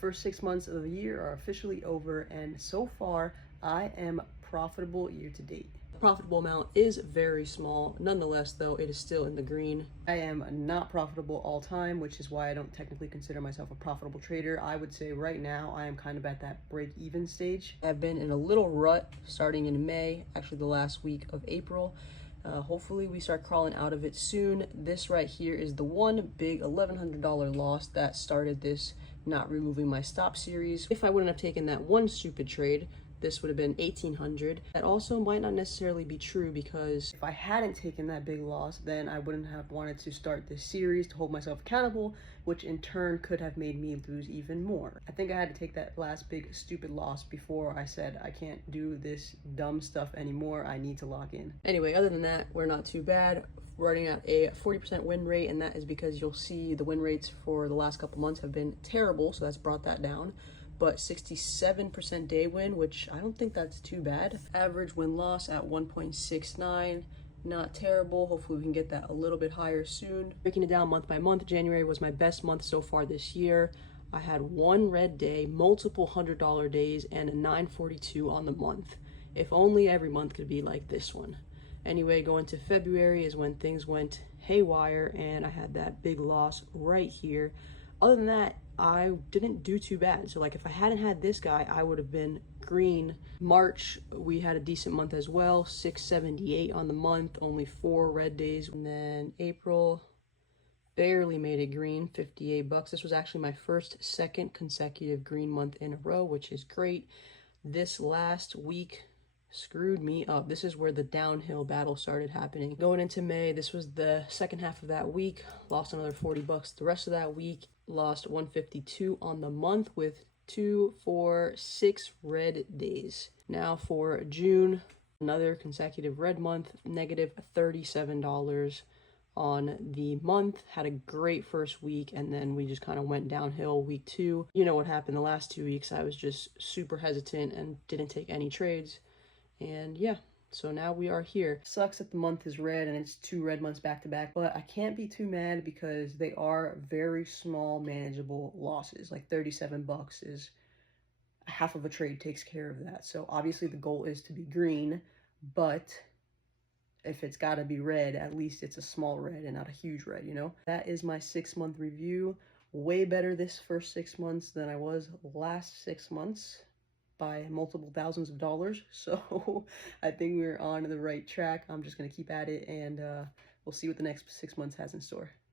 first 6 months of the year are officially over, and so far I am profitable year to date. The profitable amount is very small. Nonetheless, though, it is still in the green. I am not profitable all time, which is why I don't technically consider myself a profitable trader. I would say right now I am kind of at that break-even stage. I've been in a little rut starting in May, actually the last week of April. Hopefully we start crawling out of it soon. This right here is the one big $1,100 loss that started this not removing my stop series. If I wouldn't have taken that one stupid trade, this would have been 1,800. That also might not necessarily be true, because if I hadn't taken that big loss, then I wouldn't have wanted to start this series to hold myself accountable, which in turn could have made me lose even more. I think I had to take that last big stupid loss before I said I can't do this dumb stuff anymore. I need to lock in. Anyway, other than that, we're not too bad. We're running at a 40% win rate, and that is because you'll see the win rates for the last couple months have been terrible, so that's brought that down. But 67% day win, which I don't think that's too bad. Average win-loss at 1.69, not terrible. Hopefully we can get that a little bit higher soon. Breaking it down month by month, January was my best month so far this year. I had one red day, multiple $100 days, and a 942 on the month. If only every month could be like this one. Anyway, going to February is when things went haywire, and I had that big loss right here. Other than that, I didn't do too bad. So like if I hadn't had this guy, I would have been green. March, we had a decent month as well, 678 on the month, only 4 red days. And then April, barely made it green, 58 bucks. This was actually my second consecutive green month in a row, which is great. This last week screwed me up. This is where the downhill battle started happening. Going into May, this was the second half of that week, lost another 40 bucks the rest of that week, lost 152 on the month with 2, 4, 6 red days. Now for June, another consecutive red month, negative $37 on the month. Had a great first week, and then we just kind of went downhill week 2. You know what happened the last 2 weeks. I was just super hesitant and didn't take any trades. And yeah, so now we are here. Sucks that the month is red and it's 2 red months back to back, but I can't be too mad because they are very small, manageable losses. Like 37 bucks is half of a trade, takes care of that. So obviously the goal is to be green, but if it's got to be red, at least it's a small red and not a huge red, you know? That is my 6-month review. Way better this first 6 months than I was last 6 months, by multiple thousands of dollars. So I think we're on the right track. I'm just going to keep at it, and we'll see what the next 6 months has in store.